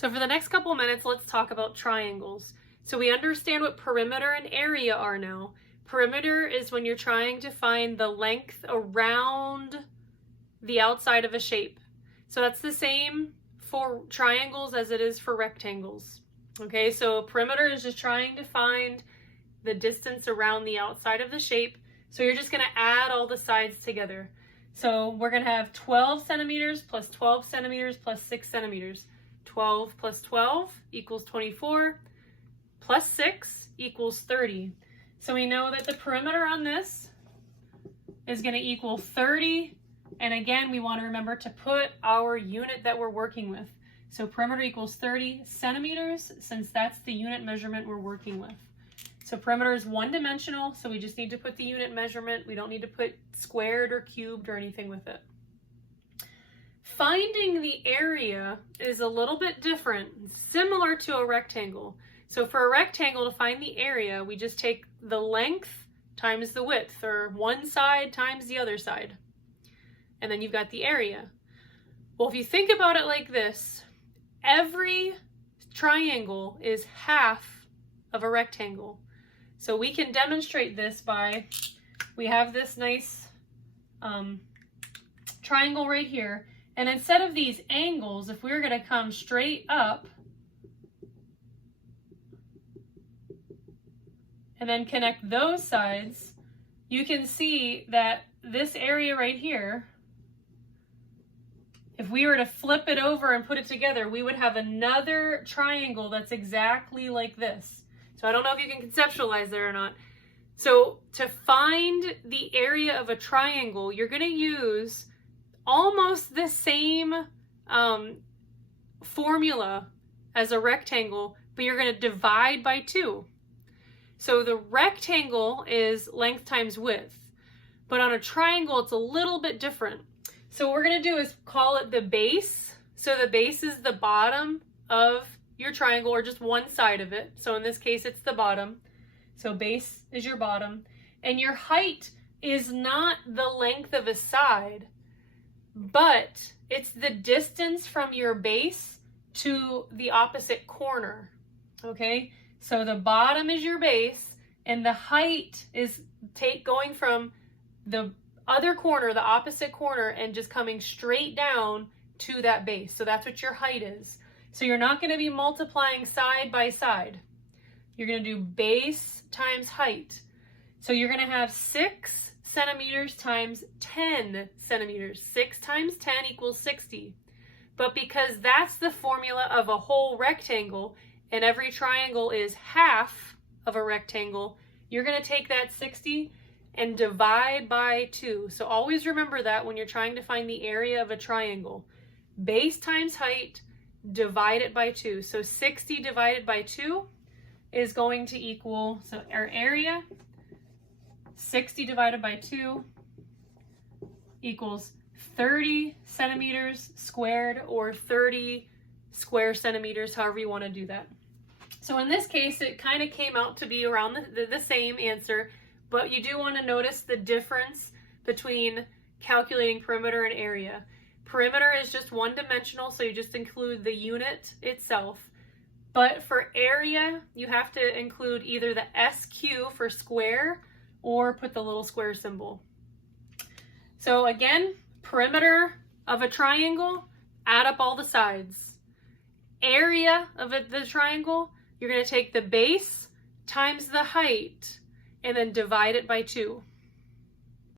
So for the next couple minutes, let's talk about triangles. So we understand what perimeter and area are now. Perimeter is when you're trying to find the length around the outside of a shape. So that's the same for triangles as it is for rectangles. Okay, so perimeter is just trying to find the distance around the outside of the shape. So you're just going to add all the sides together. So we're going to have 12 centimeters plus 12 centimeters plus 6 centimeters. 12 plus 12 equals 24, plus 6 equals 30. So we know that the perimeter on this is going to equal 30. And again, we want to remember to put our unit that we're working with. So perimeter equals 30 centimeters, since that's the unit measurement we're working with. So perimeter is one-dimensional, so we just need to put the unit measurement. We don't need to put squared or cubed or anything with it. Finding the area is a little bit different, similar to a rectangle. So for a rectangle, to find the area, we just take the length times the width, or one side times the other side. And then you've got the area. Well, if you think about it like this, every triangle is half of a rectangle. So we can demonstrate this by, we have this nice triangle right here. And instead of these angles, if we were going to come straight up and then connect those sides, you can see that this area right here, if we were to flip it over and put it together, we would have another triangle that's exactly like this. So I don't know if you can conceptualize there or not. So to find the area of a triangle, you're going to use almost the same formula as a rectangle, but you're going to divide by 2. So the rectangle is length times width, but on a triangle, it's a little bit different. So what we're going to do is call it the base. So the base is the bottom of your triangle, or just one side of it. So in this case, it's the bottom. So base is your bottom. And your height is not the length of a side, but it's the distance from your base to the opposite corner. Okay? So the bottom is your base, and the height is going from the other corner, the opposite corner, and just coming straight down to that base. So that's what your height is. So you're not going to be multiplying side by side. You're going to do base times height. So you're going to have 6 centimeters times 10 centimeters. 6 times 10 equals 60. But because that's the formula of a whole rectangle, and every triangle is half of a rectangle, you're going to take that 60 and divide by 2. So always remember that when you're trying to find the area of a triangle. Base times height, divide it by 2. So 60 divided by 2 is going to equal, so our area, 60 divided by 2 equals 30 centimeters squared, or 30 square centimeters, however you want to do that. So in this case, it kind of came out to be around the same answer, but you do want to notice the difference between calculating perimeter and area. Perimeter is just one-dimensional, so you just include the unit itself. But for area, you have to include either the SQ for square or put the little square symbol. So again, perimeter of a triangle, add up all the sides. Area of the triangle, you're going to take the base times the height and then divide it by 2.